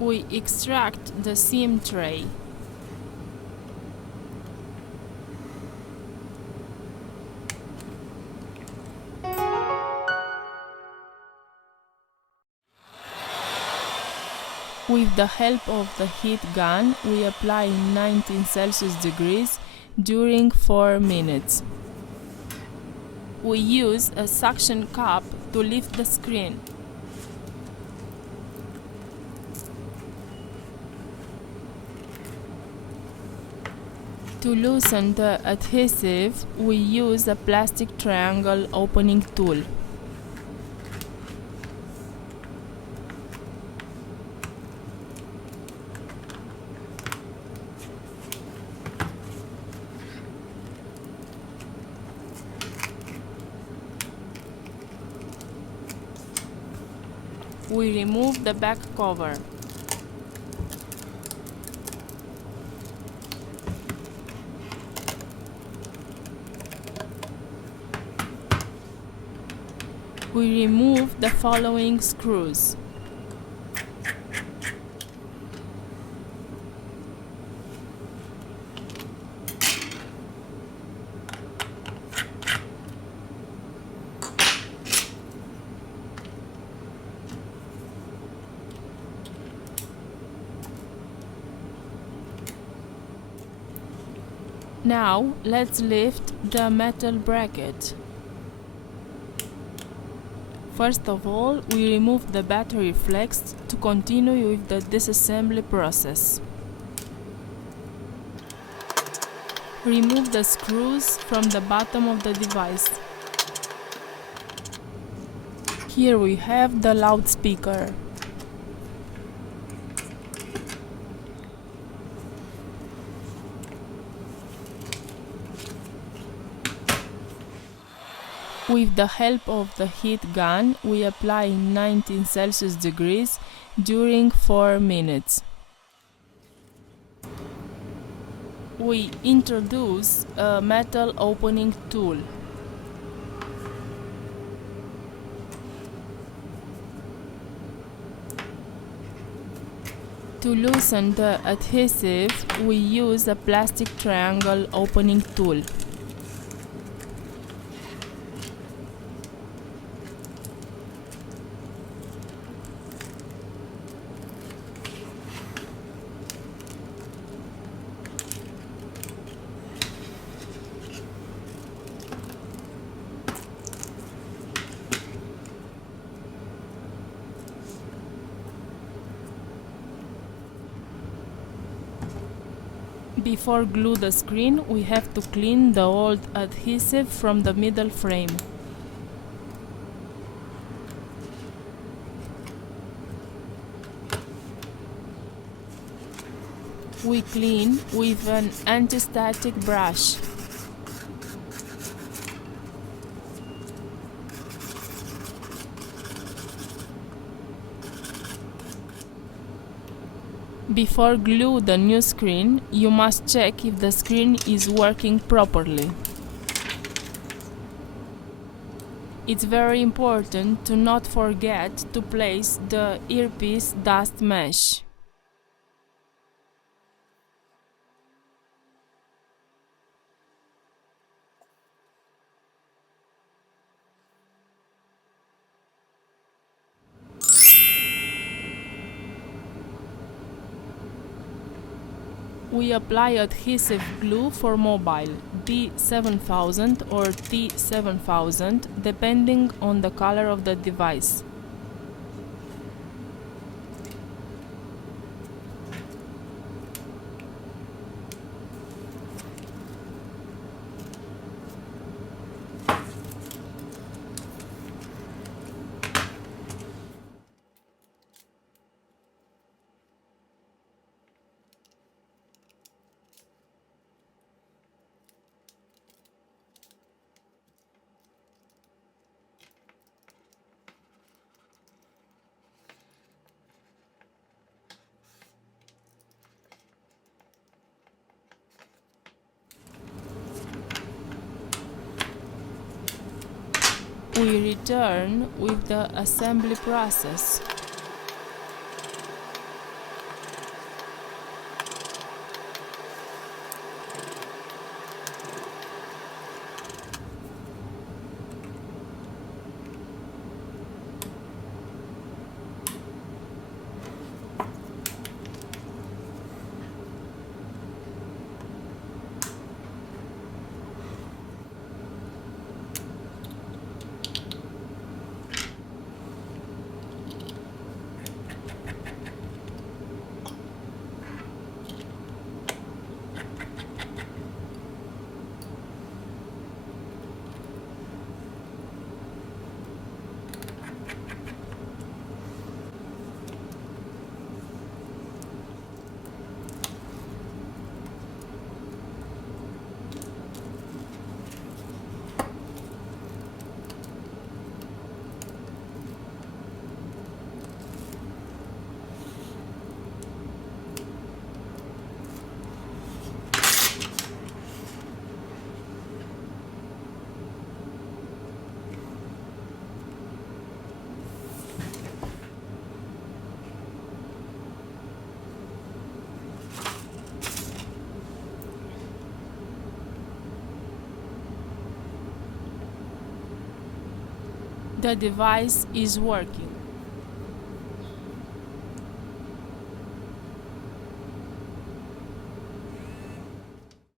We extract the SIM tray. With the help of the heat gun, we apply 19 Celsius degrees during 4 minutes. We use a suction cup to lift the screen. To loosen the adhesive, we use a plastic triangle opening tool. We remove the back cover. We remove the following screws. Now, let's lift the metal bracket. First of all, we remove the battery flex to continue with the disassembly process. Remove the screws from the bottom of the device. Here we have the loudspeaker. With the help of the heat gun, we apply 19 Celsius degrees during 4 minutes. We introduce a metal opening tool. To loosen the adhesive, we use a plastic triangle opening tool. Before glue the screen, we have to clean the old adhesive from the middle frame. We clean with an anti-static brush. Before glue the new screen, you must check if the screen is working properly. It's very important to not forget to place the earpiece dust mesh. We apply adhesive glue for mobile, D7000 or T7000, depending on the color of the device. We return with the assembly process. the device is working.